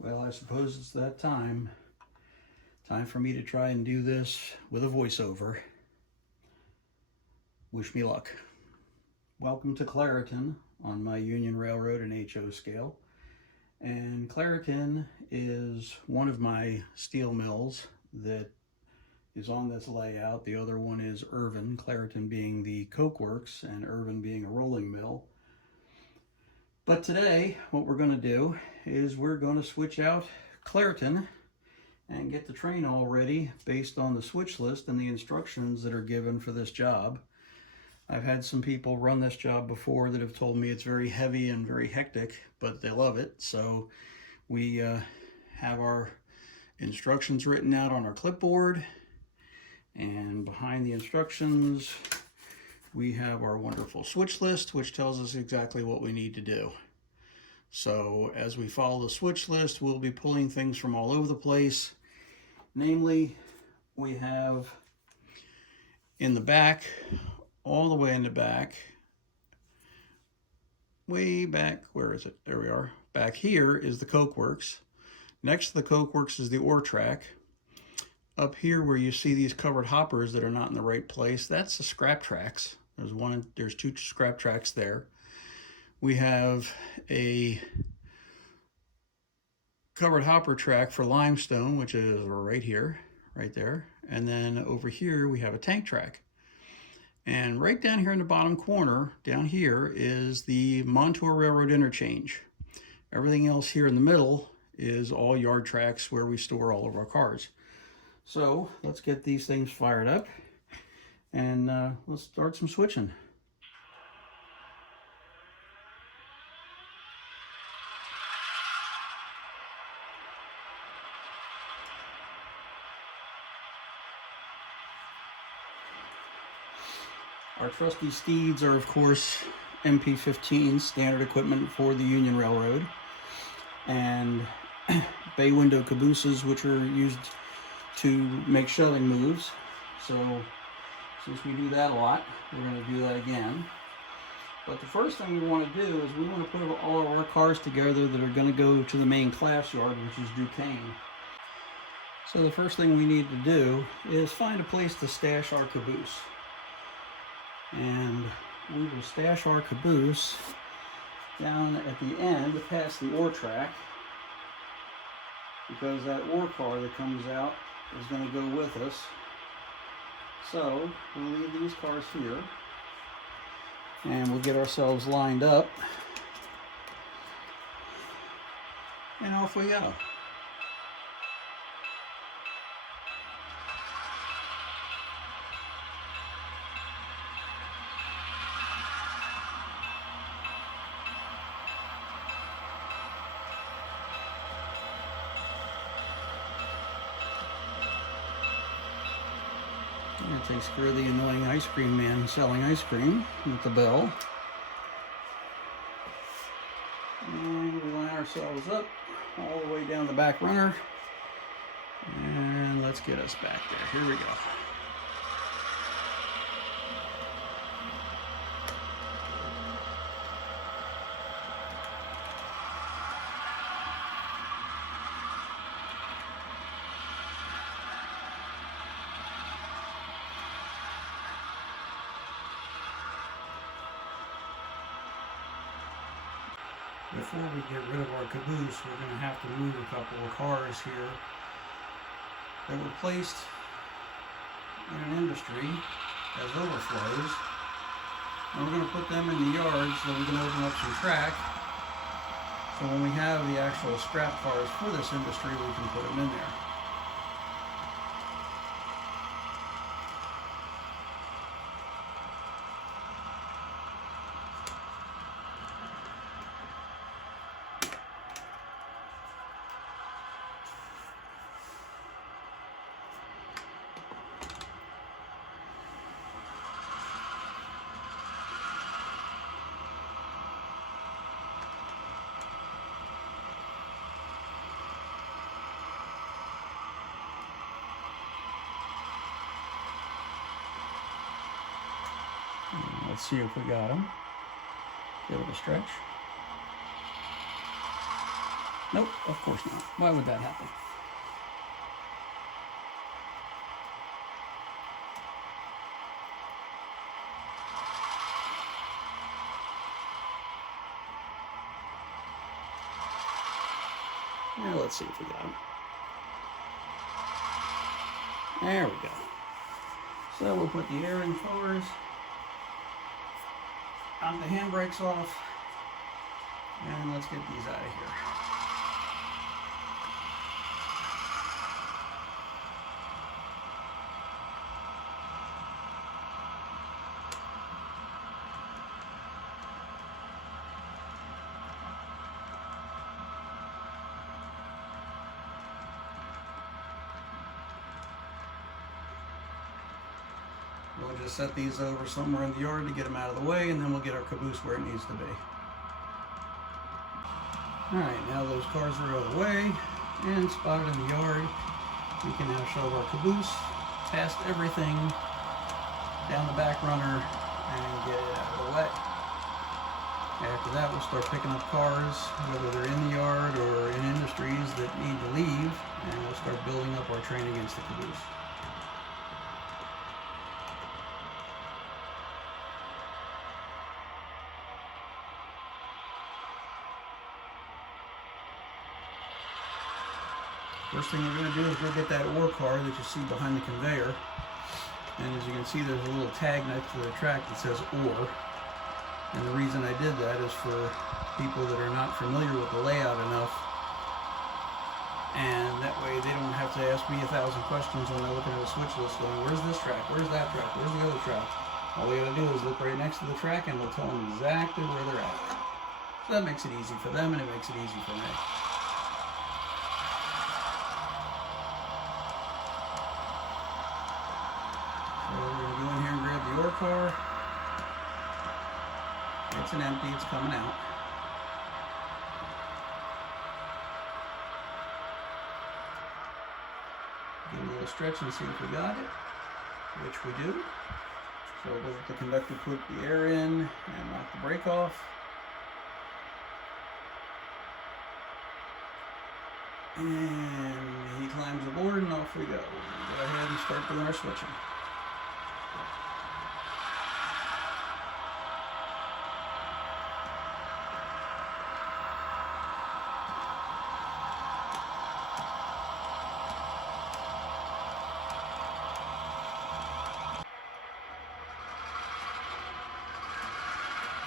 Well, I suppose it's that time. Time for me to try and do this with a voiceover. Wish me luck. Welcome to Clairton on my Union Railroad and HO scale. And Clairton is one of my steel mills that is on this layout. The other one is Irvin, Clairton being the coke works and Irvin being a rolling mill. But today, what we're going to do is we're going to switch out Clairton and get the train all ready based on the switch list and the instructions that are given for this job. I've had some people run this job before that have told me it's very heavy and very hectic, but they love it. So we have our instructions written out on our clipboard, and behind the instructions we have our wonderful switch list, which tells us exactly what we need to do. So as we follow the switch list, we'll be pulling things from all over the place. Namely, we have in the back, all the way in the back, way back, where is it? There we are. Back here is the coke works. Next to the coke works is the ore track. Up here where you see these covered hoppers that are not in the right place, that's the scrap tracks. There's two scrap tracks there. We have a covered hopper track for limestone, which is right here, right there. And then over here we have a tank track. And right down here in the bottom corner, down here, is the Montour Railroad interchange. Everything else here in the middle is all yard tracks where we store all of our cars. So let's get these things fired up and let's start some switching. Our trusty steeds are, of course, MP15 standard equipment for the Union Railroad, and bay window cabooses, which are used to make shelling moves. So since we do that a lot, we're going to do that again. But the first thing we want to do is we want to put all of our cars together that are going to go to the main class yard, which is Duquesne. So the first thing we need to do is find a place to stash our caboose. And we will stash our caboose down at the end past the ore track, because that ore car that comes out is going to go with us. So we'll leave these cars here and we'll get ourselves lined up and off we go. It takes care of the annoying ice cream man selling ice cream with the bell. And we line ourselves up all the way down the back runner. And let's get us back there. Here we go. Before we get rid of our caboose, we're going to have to move a couple of cars here that were placed in an industry as overflows. And we're going to put them in the yard so we can open up some track. So when we have the actual scrap cars for this industry, we can put them in there. Let's see if we got them. Give it a stretch. Nope, of course not. Why would that happen? Now let's see if we got them. There we go. So we'll put the air in forward. Knock the handbrakes off. And let's get these out of here. We'll just set these over somewhere in the yard to get them out of the way, and then we'll get our caboose where it needs to be. Alright, now those cars are out of the way and spotted in the yard, we can now shove our caboose, test everything down the back runner, and get it out of the way. After that, we'll start picking up cars, whether they're in the yard or in industries that need to leave, and we'll start building up our train against the caboose. First thing we're going to do is go get that ore car that you see behind the conveyor. And as you can see, there's a little tag next to the track that says ore. And the reason I did that is for people that are not familiar with the layout enough. And that way they don't have to ask me 1,000 questions when they're looking at a switch list going, where's this track? Where's that track? Where's the other track? All they got to do is look right next to the track and it'll tell them exactly where they're at. So that makes it easy for them and it makes it easy for me. Car. It's an empty, it's coming out. Give it a little stretch and see if we got it, which we do. So we'll let the conductor put the air in and knock the brake off. And he climbs aboard and off we go. We'll go ahead and start doing our switching.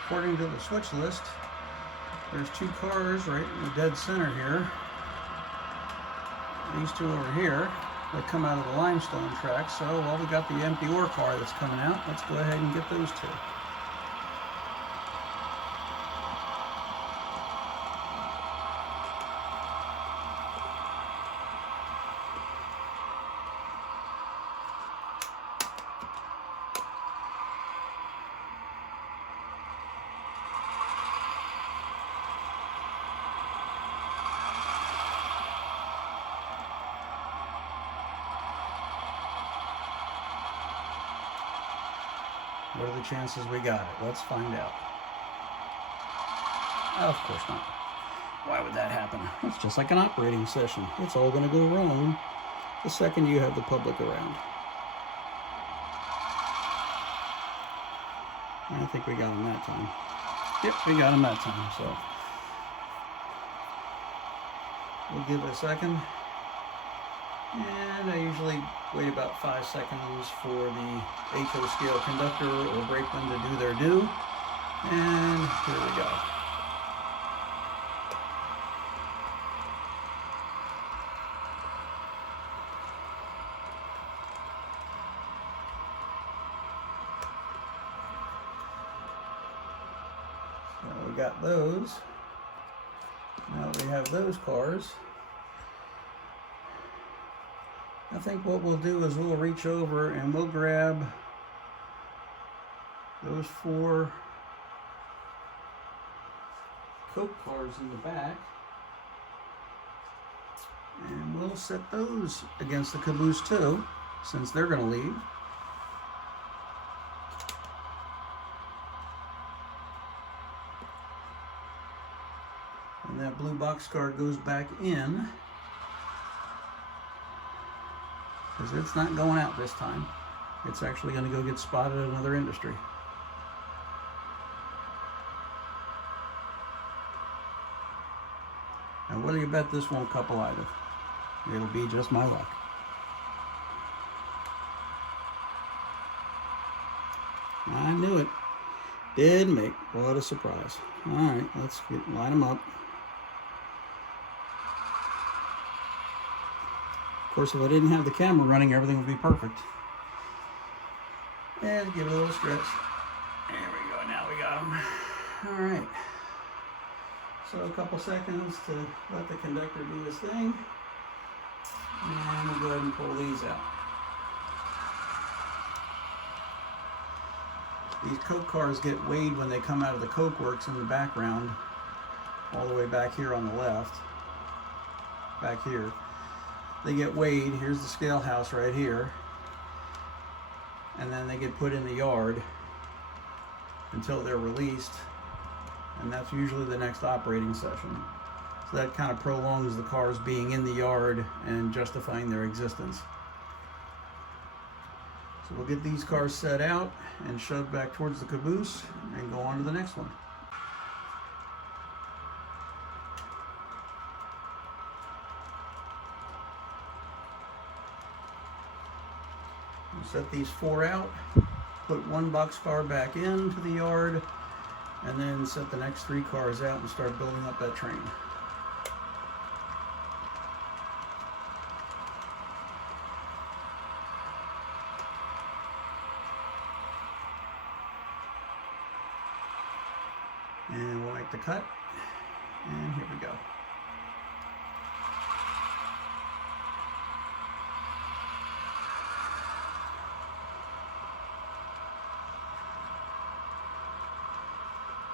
According to the switch list, there's two cars right in the dead center here. These two over here that come out of the limestone track. So while we got the empty ore car that's coming out, let's go ahead and get those two. What are the chances we got it? Let's find out. Of course not. Why would that happen? It's just like an operating session. It's all going to go wrong the second you have the public around. I think we got him that time. Yep, we got him that time, so we'll give it a second. And I usually wait about 5 seconds for the HO scale conductor or brakeman to do their due. And here we go. So we got those. Now that we have those cars, I think what we'll do is we'll reach over and we'll grab those 4 Coke cars in the back and we'll set those against the caboose too, since they're going to leave. And that blue boxcar goes back in, because it's not going out this time. It's actually going to go get spotted at another industry. And what do you bet this won't couple either? It'll be just my luck. I knew it. Did make. What a surprise. All right, let's line them up. Of course, if I didn't have the camera running, everything would be perfect. And give it a little stretch. There we go. Now we got them. All right. So a couple seconds to let the conductor do his thing. And we'll go ahead and pull these out. These coke cars get weighed when they come out of the coke works in the background, all the way back here on the left. Back here. They get weighed. Here's the scale house right here. And then they get put in the yard until they're released. And that's usually the next operating session. So that kind of prolongs the cars being in the yard and justifying their existence. So we'll get these cars set out and shoved back towards the caboose and go on to the next one. We'll set these 4 out, put one boxcar back into the yard, and then set the next 3 cars out and start building up that train. And we'll make the cut, and here we go.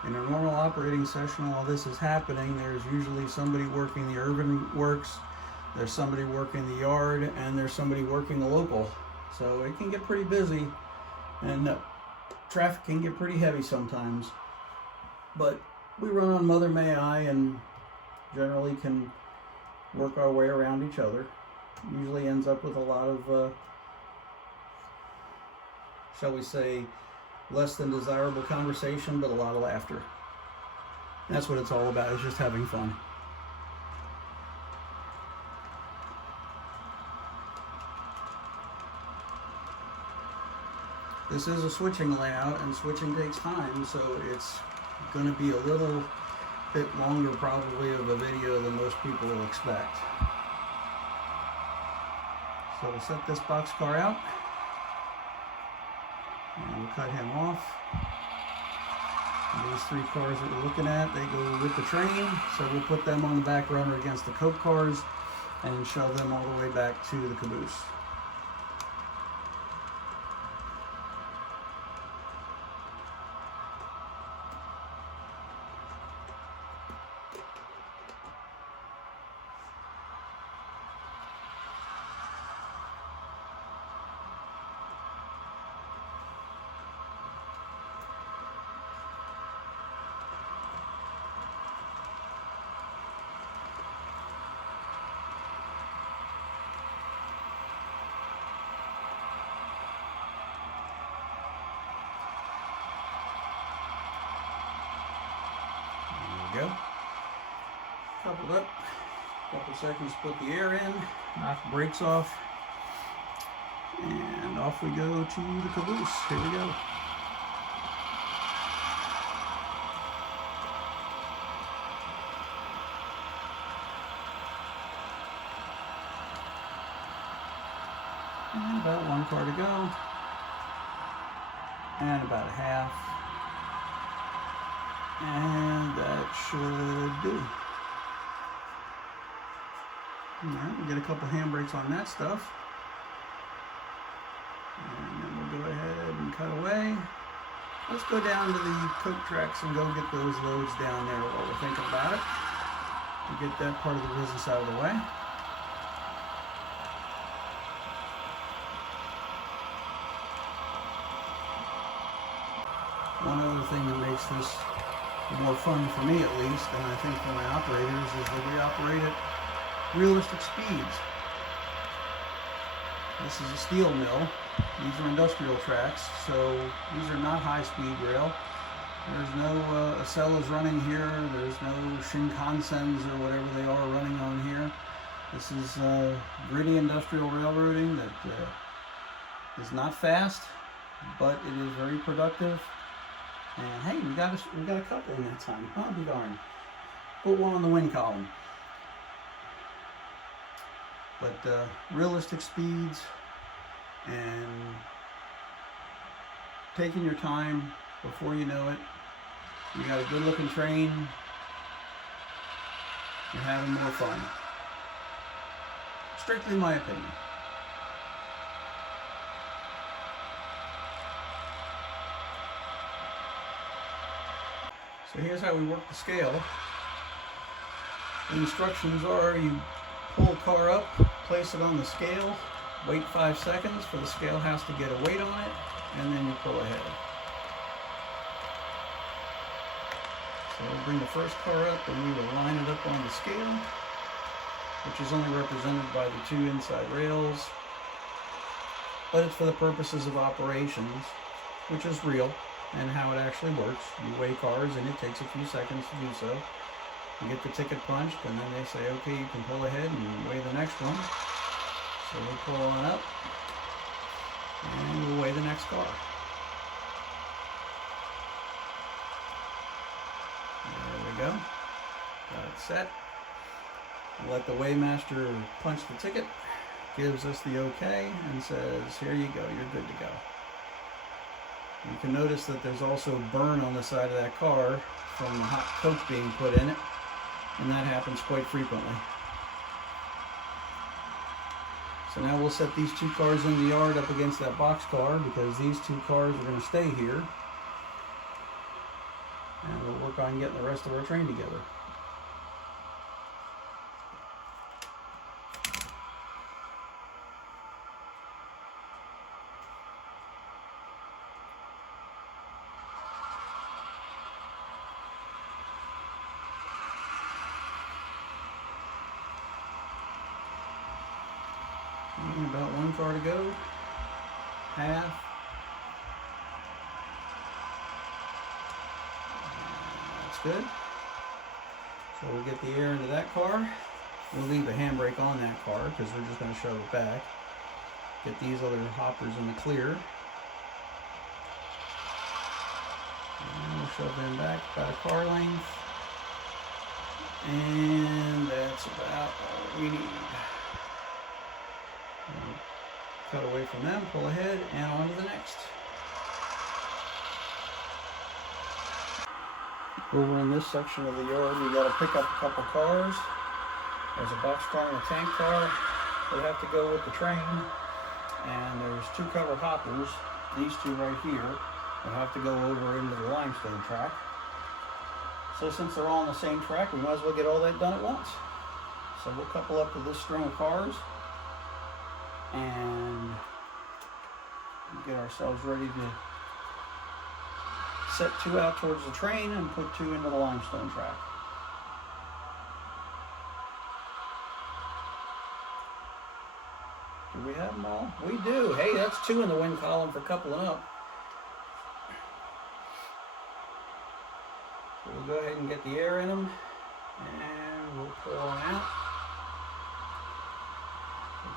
In a normal operating session, while this is happening, there's usually somebody working the urban works, there's somebody working the yard, and there's somebody working the local. So it can get pretty busy, and traffic can get pretty heavy sometimes. But we run on Mother May I and generally can work our way around each other. Usually ends up with a lot of, shall we say, less than desirable conversation, but a lot of laughter. That's what it's all about, is just having fun. This is a switching layout, and switching takes time, so it's going to be a little bit longer probably of a video than most people will expect. So we'll set this boxcar out, and we'll cut him off. And these 3 cars that we're looking at, they go with the train, so we'll put them on the back runner against the coke cars and shove them all the way back to the caboose. Go. Couple up, couple seconds, put the air in, knock the brakes off, and off we go to the caboose. Here we go. And about 1 car to go, and about a half. And that should do. Alright, we'll get a couple handbrakes on that stuff. And then we'll go ahead and cut away. Let's go down to the coke tracks and go get those loads down there while we're thinking about it. We'll get that part of the business out of the way. One other thing that makes this more fun for me at least, and I think for my operators, is that we operate at realistic speeds. This is a steel mill. These are industrial tracks, so these are not high-speed rail. There's no Acellas running here. There's no Shinkansens or whatever they are running on here. This is gritty industrial railroading that is not fast, but it is very productive. And hey, we got a couple in that time. I'll be darned. Put one on the wind column. But realistic speeds and taking your time before you know it. You got a good looking train. You're having more fun. Strictly my opinion. So here's how we work the scale. The instructions are you pull the car up, place it on the scale, wait 5 seconds for the scale has to get a weight on it, and then you pull ahead. So we'll bring the first car up and we will line it up on the scale, which is only represented by the 2 inside rails, but it's for the purposes of operations, which is real, and how it actually works. You weigh cars and it takes a few seconds to do so. You get the ticket punched and then they say, okay, you can pull ahead and weigh the next one. So we'll pull on up and we'll weigh the next car. There we go. Got it set. We'll let the weighmaster punch the ticket, gives us the okay, and says, here you go, you're good to go. You can notice that there's also burn on the side of that car from the hot coke being put in it, and that happens quite frequently. So now we'll set these 2 cars in the yard up against that box car, because these 2 cars are going to stay here, and we'll work on getting the rest of our train together. About 1 car to go, half. That's good. So we'll get the air into that car. We'll leave the handbrake on that car because we're just going to shove it back. Get these other hoppers in the clear. And we'll shove them back about a car length. And that's about all we need. Cut away from them, pull ahead, and on to the next. Over in this section of the yard, we got to pick up a couple cars. There's a boxcar and a tank car that have to go with the train, and there's 2 cover hoppers, these 2 right here, that have to go over into the limestone track. So since they're all on the same track, we might as well get all that done at once. So we'll couple up to this string of cars and get ourselves ready to set 2 out towards the train and put 2 into the limestone track. Do we have them all? We do. Hey, that's 2 in the wind column for coupling up. So we'll go ahead and get the air in them, and we'll pull on out.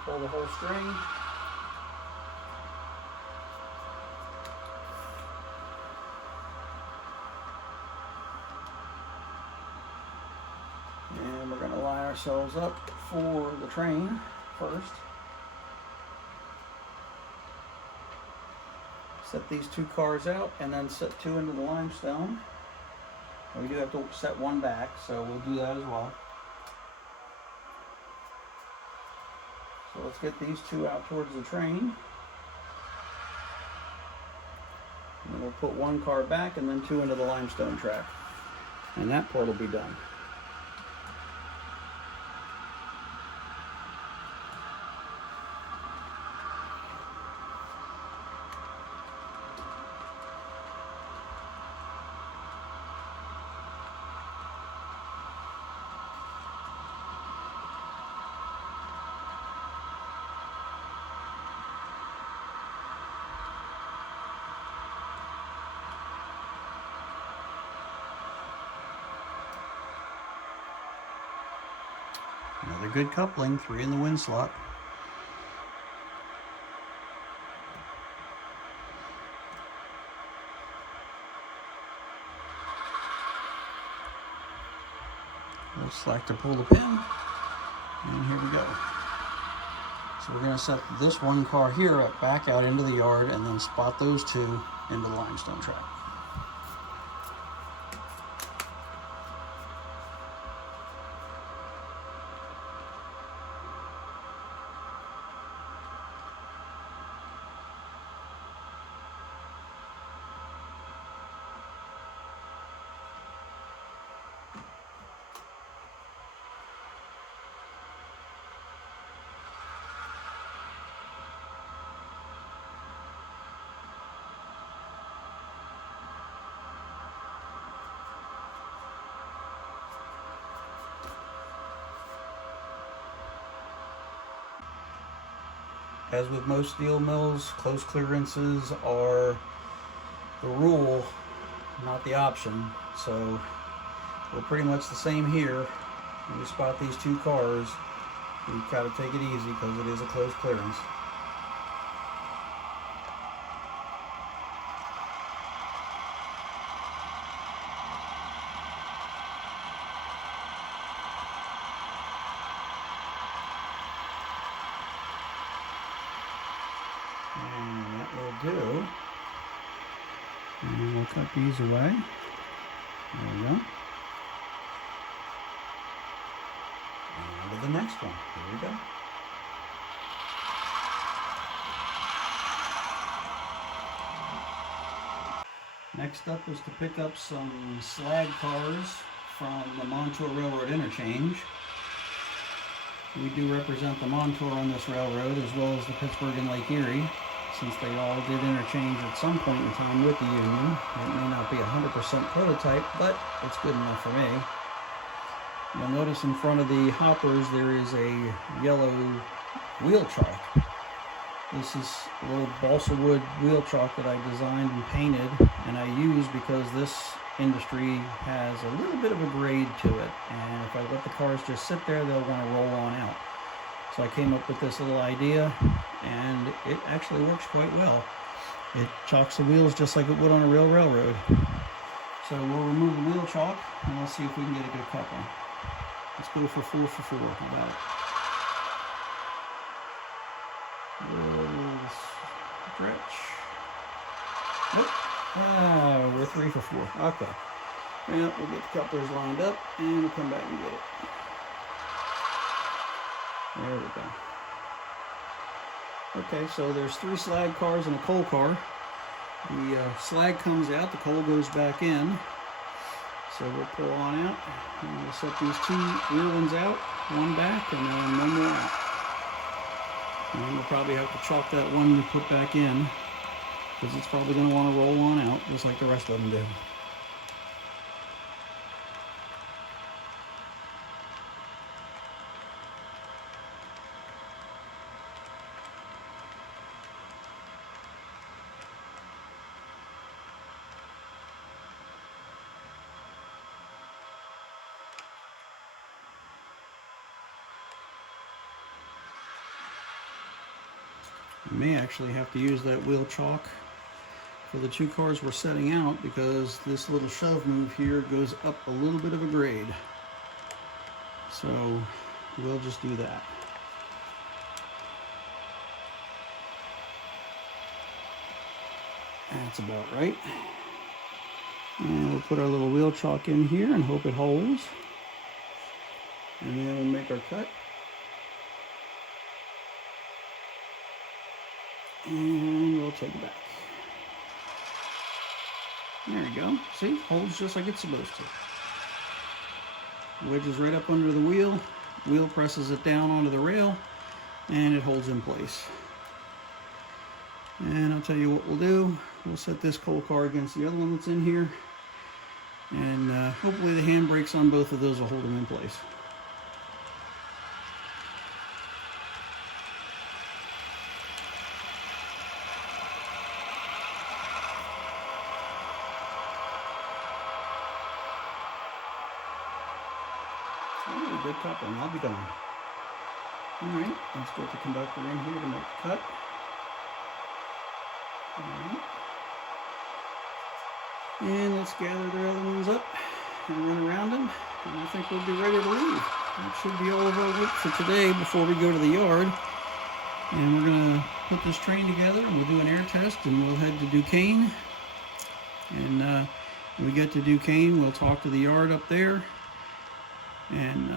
Pull the whole string. And we're going to line ourselves up for the train first. Set these 2 cars out and then set 2 into the limestone. We do have to set 1 back, so we'll do that as well. So let's get these 2 out towards the train. And then we'll put 1 car back and then 2 into the limestone track. And that part will be done. Another good coupling, 3 in the wind slot. We'll slack to pull the pin, and here we go. So we're going to set this one car here up, back out into the yard, and then spot those 2 into the limestone track. As with most steel mills, close clearances are the rule, not the option. So we're pretty much the same here. When we spot these 2 cars, we've got to take it easy because it is a close clearance. And that will do. And we'll cut these away. There we go. And on to the next one. Here we go. Next up is to pick up some slag cars from the Montour Railroad interchange. We do represent the Montour on this railroad, as well as the Pittsburgh and Lake Erie, since they all did interchange at some point in time with the Union. It may not be 100% prototype, but it's good enough for me. You'll notice in front of the hoppers there is a yellow wheel chalk. This is a little balsa wood wheel chalk that I designed and painted, and I use because this industry has a little bit of a grade to it, and if I let the cars just sit there, they'll want to roll on out. So I came up with this little idea, and it actually works quite well. It chalks the wheels just like it would on a real railroad. So we'll remove the wheel chalk, and let's see if we can get a good coupling. Let's go for 4 for 4. How about it? Stretch. Nope. We're 3 for 4. Okay. Well, we'll get the couplers lined up and we'll come back and get it. There we go. Okay, so there's 3 slag cars and a coal car. The slag comes out, the coal goes back in. So we'll pull on out and we'll set these 2 rear ones out, 1 back, and then 1 more out. And then we'll probably have to chalk that one to put back in, because it's probably going to want to roll on out, just like the rest of them do. I may actually have to use that wheel chalk for the 2 cars we're setting out, because this little shove move here goes up a little bit of a grade. So we'll just do that. That's about right. And we'll put our little wheel chalk in here and hope it holds. And then we'll make our cut. And we'll take it back. There we go. See, holds just like it's supposed to. Wedges right up under the wheel. Wheel presses it down onto the rail, and it holds in place. And I'll tell you what we'll do. We'll set this coal car against the other one that's in here, and hopefully the handbrakes on both of those will hold them in place. Good coupling. I'll be done. Alright, let's get the conductor in here to make the cut. Alright. And let's gather the other ones up and run around them. And I think we'll be ready to leave. That should be all of our work for today before we go to the yard. And we're going to put this train together and we'll do an air test and we'll head to Duquesne. And when we get to Duquesne, we'll talk to the yard up there and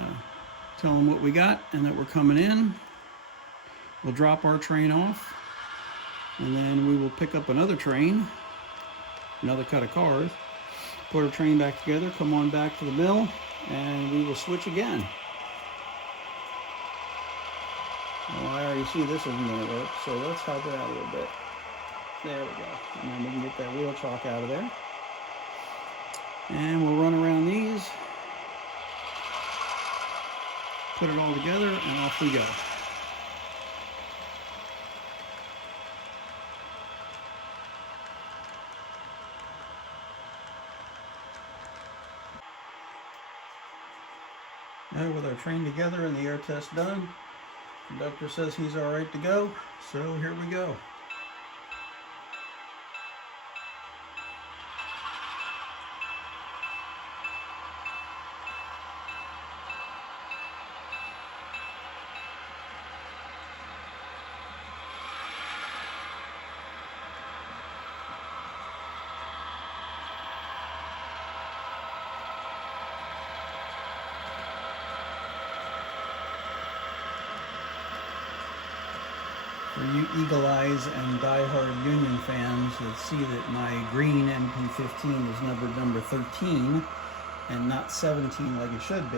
tell them what we got and that we're coming in. We'll drop our train off and then we will pick up another train, another cut of cars, put our train back together, come on back to the mill, and we will switch again. Well, I already see this isn't going to work, so let's help it out a little bit. There we go. And then we can get that wheel chalk out of there. And we'll run around these, put it all together, and off we go. Now with our train together and the air test done, the conductor says he's all right to go, so here we go. For you eagle eyes and die-hard Union fans that see that my green MP15 is number 13 and not 17 like it should be,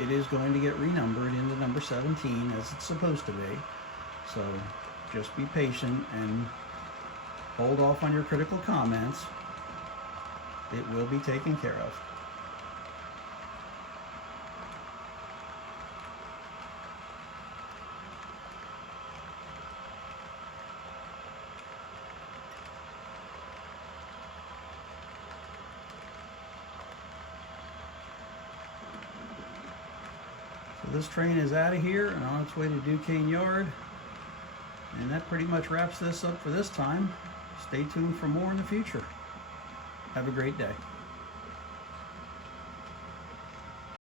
it is going to get renumbered into number 17 as it's supposed to be. So just be patient and hold off on your critical comments. It will be taken care of. So this train is out of here and on its way to Duquesne Yard. And that pretty much wraps this up for this time. Stay tuned for more in the future. Have a great day.